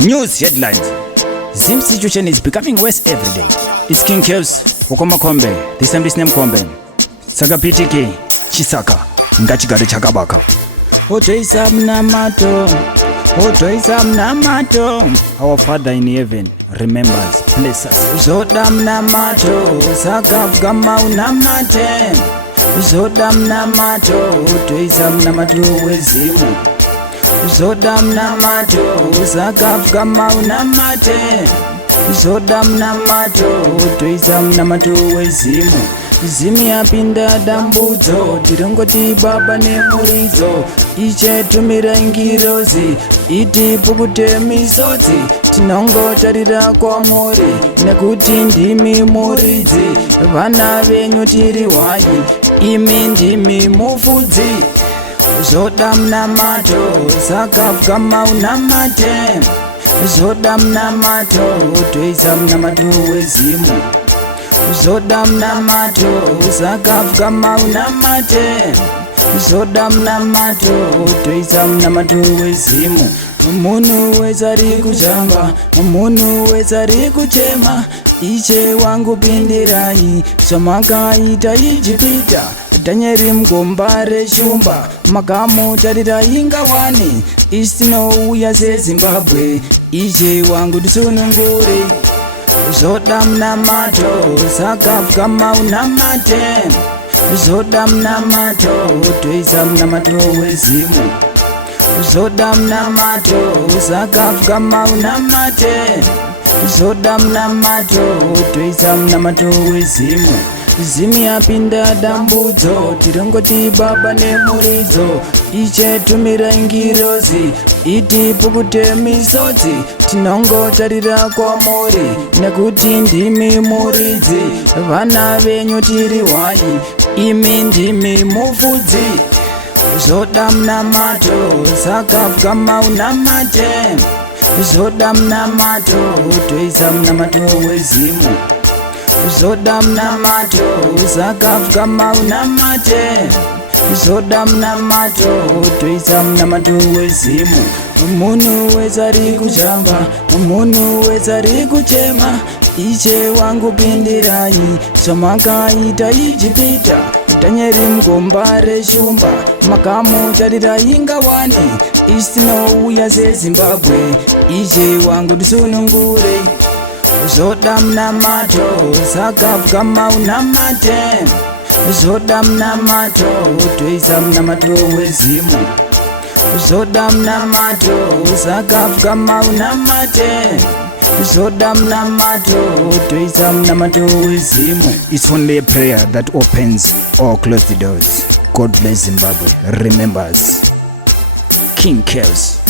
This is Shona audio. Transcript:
News headlines. Zim situation is becoming worse every day. It's King Kevs, Wokomakombe, this time this name Kombe. Saka PTK, Chisaka, Ngachigare Chakabaka. Otoisa mnamato, Otoisa mnamato. Our Father in heaven remembers, bless us. Zoda mnamato, Saka Gama unamate. Zoda mnamato, Otoisa mnamato wezimu. Zoda mnamato, Saka Gama unamate. Zoda mnamato, Otoisa mnamato wezimu. Zimi yapinda dambudzo, tirongoti baba nemuridzo. Iche tumira ngirozi, iti pukute misodzi. Tinongotarira kwa mori, nekuti ndimi muridzi. Vana venyu tiri hwai, imi ndimi mufudzi. Zoda mnamato, Saka Gama unamate. Zoda mnamato, Otoisa mnamato wezimu. Zoda mnamato, Saka Gama unamate. Zoda mnamato, Otoisa mnamato wezimu. Munu wezari kuchamba, munu wezari kuchema. Iche wangu pindirai, somaka ita ijipita. Danyeri mgombare shumba, makamu tarira ingawani. Istino uya se Zimbabwe, iche wangu dusunungure. Zoda mnamato, Saka Gama unamate. Zoda mnamato, Otoisa mnamato wezimu. Zoda mnamato, Saka Gama unamate. Zoda mnamato, Otoisa mnamato wezimu. Zimi yapinda dambudzo, tirongoti baba nemuridzo. Iche tumira ngirozi, iti pukute misodzi. Tinongotarira kwa mori, nekuti ndimi muridzi. Vana venyu tiri hwai, imi ndimi mufudzi. Zoda mnamato, Saka Gama unamate. Zoda mnamato, Otoisa mnamato wezimu. Zoda mnamato, Saka Gama unamate. Zoda mnamato, Otoisa mnamato wezimu. Munu wezari kuchamba, munu wezari kuchema. Iche wangu pindirai, somaka ita ijipita. Danyeri mgombare shumba, makamu tarira ingawani. Istino uya se Zimbabwe, iche wangu dusunungure. Zoda mnamato, Saka Gama unamate. Zoda mnamato, Otoisa mnamato wezimu. Zoda mnamato, Saka Gama unamate. Zoda mnamato, Otoisa mnamato wezimu. It's only a prayer that opens or closes the doors. God bless Zimbabwe. Remember us. King Kevs.